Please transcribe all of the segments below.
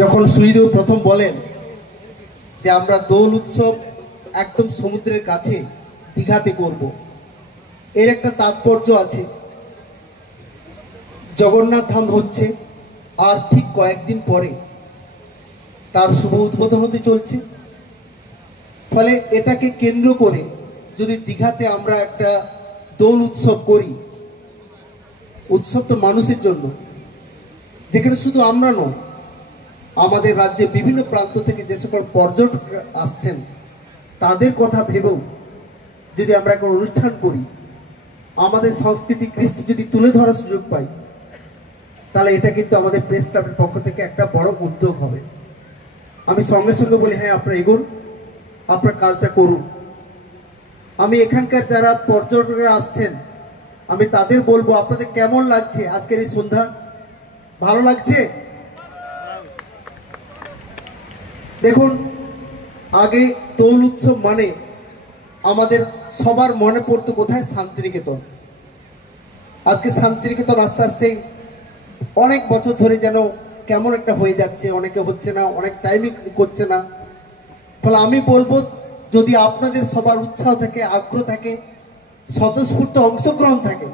যখন সুইদু প্রথম বলেন যে আমরা দোল উৎসব একদম সমুদ্রের কাছে দীঘাতে করব, এর একটা তাৎপর্য আছে। জগন্নাথ ধাম হচ্ছে আর ঠিক কয়েকদিন পরে তার শুভ উদ্বোধন হতে চলছে। ফলে এটাকে কেন্দ্র করে যদি দীঘাতে আমরা একটা দোল উৎসব করি, উৎসব তো মানুষের জন্য, যেখানে শুধু আমরা নয়, আমাদের রাজ্যে বিভিন্ন প্রান্ত থেকে যে সকল পর্যটক আসছেন তাদের কথা ভেবেও যদি আমরা একটা অনুষ্ঠান করি, আমাদের সংস্কৃতি কৃষ্টি যদি তুলে ধরার সুযোগ পাই, তাহলে এটা কিন্তু আমাদের প্রেস ক্লাবের পক্ষ থেকে একটা বড় উদ্যোগ হবে। আমি সঙ্গে সঙ্গে বলি, হ্যাঁ আপনারা এগোন, আপনার কাজটা করুন। আমি এখানকার যারা পর্যটকরা আসছেন আমি তাদের বলবো, আপনাদের কেমন লাগছে আজকের এই সন্ধ্যা? ভালো লাগছে? দেখুন, আগে দোল উৎসব মানে আমাদের সবার মনে পড়তো কোথায়? শান্তিনিকেতন। আজকে শান্তিনিকেতন আস্তে আস্তে অনেক বছর ধরে যেন কেমন একটা হয়ে যাচ্ছে, অনেকে হচ্ছে না, অনেক টাইমই করছে না। ফলে আমি বলবো, যদি আপনাদের সবার উৎসাহ থাকে, আগ্রহ থাকে, স্বতঃস্ফূর্ত অংশগ্রহণ থাকে,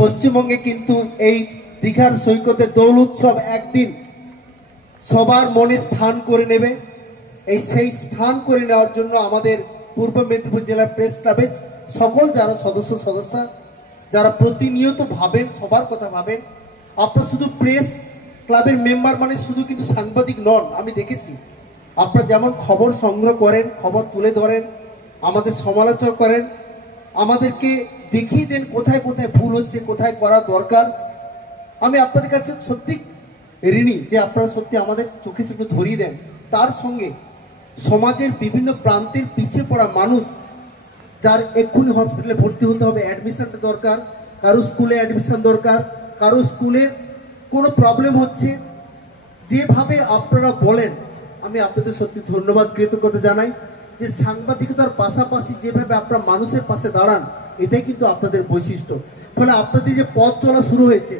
পশ্চিমবঙ্গে কিন্তু এই দীঘার সৈকতে দোল উৎসব একদিন সবার মনে স্থান করে নেবে। সেই স্থান করে নেওয়ার জন্য আমাদের পূর্ব মেদিনীপুর জেলার প্রেস ক্লাবের সকল যারা সদস্য যারা প্রতিনিয়ত ভাবেন, সবার কথা ভাবেন। আপনারা শুধু প্রেস ক্লাবের মেম্বার মানে শুধু কিন্তু সাংবাদিক নন। আমি দেখেছি আপনারা যেমন খবর সংগ্রহ করেন, খবর তুলে ধরেন, আমাদের সমালোচনা করেন, আমাদেরকে দেখিয়ে দেন কোথায় কোথায় ভুল হচ্ছে, কোথায় করা দরকার। আমি আপনাদের কাছে সত্যি ঋণী যে আপনারা সত্যি আমাদের চোখে সেগুলো ধরিয়ে দেন। তার সঙ্গে সমাজের বিভিন্ন প্রান্তের পিছিয়ে পড়া মানুষ, যার এক্ষুনি হসপিটালে ভর্তি হতে হবে, অ্যাডমিশনটা দরকার, কারো স্কুলে অ্যাডমিশন দরকার, কারো স্কুলের কোনো প্রবলেম হচ্ছে, যেভাবে আপনারা বলেন আমি আপনাদের সত্যি ধন্যবাদ, কৃতজ্ঞতা জানাই। যে সাংবাদিকতার পাশাপাশি যেভাবে আপনারা মানুষের পাশে দাঁড়ান, এটাই কিন্তু আপনাদের বৈশিষ্ট্য। ফলে আপনাদের যে পথ চলা শুরু হয়েছে,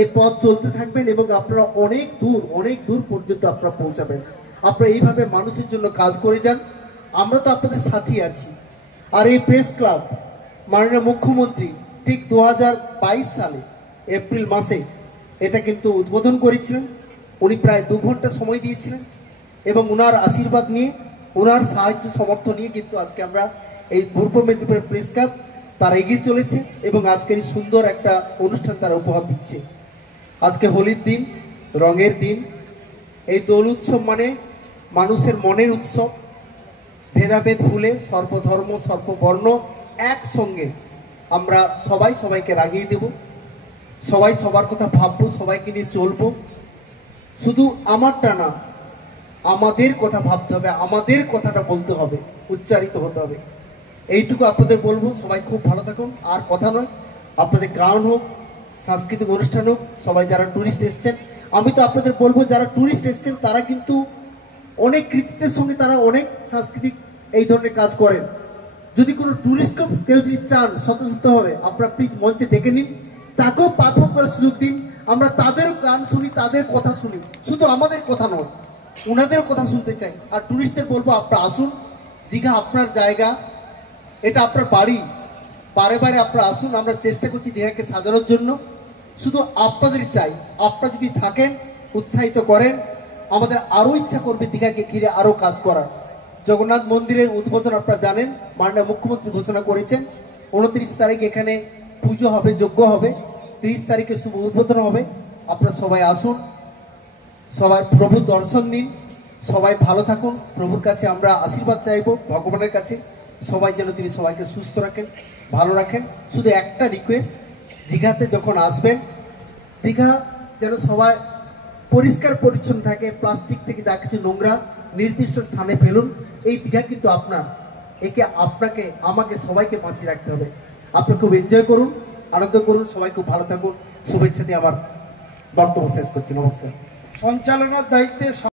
এই পথ চলতে থাকবেন এবং আপনারা অনেক দূর পর্যন্ত আপনারা পৌঁছাবেন। আপনারা এইভাবে মানুষের জন্য কাজ করে যান, আমরা তো আপনাদের সাথী আছি। আর এই প্রেস ক্লাব মাননীয় মুখ্যমন্ত্রী ঠিক 2022 সালে এপ্রিল মাসে এটা কিন্তু উদ্বোধন করেছিলেন। উনি প্রায় 2 ঘন্টা সময় দিয়েছিলেন এবং ওনার আশীর্বাদ নিয়ে, ওনার সাহায্য সমর্থন নিয়ে কিন্তু আজকে আমরা এই পূর্ব মেদিনীপুরের প্রেস ক্লাব তারা এগিয়ে চলেছে এবং আজকের এই সুন্দর একটা অনুষ্ঠান তারা উপহার দিচ্ছে। আজকে হোলির দিন, রঙের দিন। এই দোল উৎসব মানে মানুষের মনের উৎসব। ভেদাভেদ ভুলে সর্বধর্ম সর্ববর্ণ একসঙ্গে আমরা সবাইকে রাগিয়ে দেব, সবাই সবার কথা ভাববো, সবাইকে নিয়ে চলবো। শুধু আমারটা না, আমাদের কথা ভাবতে হবে, আমাদের কথাটা বলতে হবে, উচ্চারিত হতে হবে। এইটুকু আপনাদের বলবো। সবাই খুব ভালো থাকুন। আর কথা নয়, আপনাদের গান হোক, সাংস্কৃতিক অনুষ্ঠান হোক, সবাই যারা ট্যুরিস্ট এসছেন, আমি তো আপনাদের বলবো যারা ট্যুরিস্ট এসছেন তারা কিন্তু অনেক কৃতিত্বের সঙ্গে তারা অনেক সাংস্কৃতিক এই ধরনের কাজ করেন। যদি কোনো ট্যুরিস্টকে কেউ যদি চান স্বতঃস্ফূর্ত হবে, আপনারা প্লিজ মঞ্চে ডেকে নিন, তাকেও পারফর্ম করার সুযোগ দিন। আমরা তাদের গান শুনি, তাদের কথা শুনি, শুধু আমাদের কথা নয়, ওনাদের কথা শুনতে চাই। আর ট্যুরিস্টদের বলবো, আপনারা আসুন, দীঘা আপনার জায়গা, এটা আপনার বাড়ি, বারে বারে আপনারা আসুন। আমরা চেষ্টা করছি দীঘাকে সাজানোর জন্য, শুধু আপনাদের চাই। আপনারা যদি থাকেন, উৎসাহিত করেন, আমাদের আরও ইচ্ছা করবে দীঘাকে ঘিরে আরও কাজ করার। জগন্নাথ মন্দিরের উদ্বোধন আপনারা জানেন, মাননীয় মুখ্যমন্ত্রী ঘোষণা করেছেন। 29 তারিখ এখানে পুজো হবে, যজ্ঞ হবে, 30 তারিখে শুভ উদ্বোধন হবে। আপনারা সবাই আসুন, সবাই প্রভু দর্শন নিন, সবাই ভালো থাকুন। প্রভুর কাছে আমরা আশীর্বাদ চাইব, ভগবানের কাছে সবাই যেন তিনি সবাইকে সুস্থ রাখেন, ভালো রাখেন। শুধু একটা রিকোয়েস্ট, দীঘাতে যখন আসবেন, দীঘা যেন সবাই পরিষ্কার পরিচ্ছন্ন থাকে, প্লাস্টিক থেকে যা কিছু নোংরা নির্দিষ্ট স্থানে ফেলুন। এই দীঘা কিন্তু আপনার, একে আপনাকে আমাকে সবাইকে বাঁচিয়ে রাখতে হবে। আপনারা খুব এনজয় করুন, আনন্দ করুন, সবাই খুব ভালো থাকুন। শুভেচ্ছা দিয়ে আমার বক্তব্য শেষ করছি। নমস্কার। সঞ্চালনার দায়িত্বে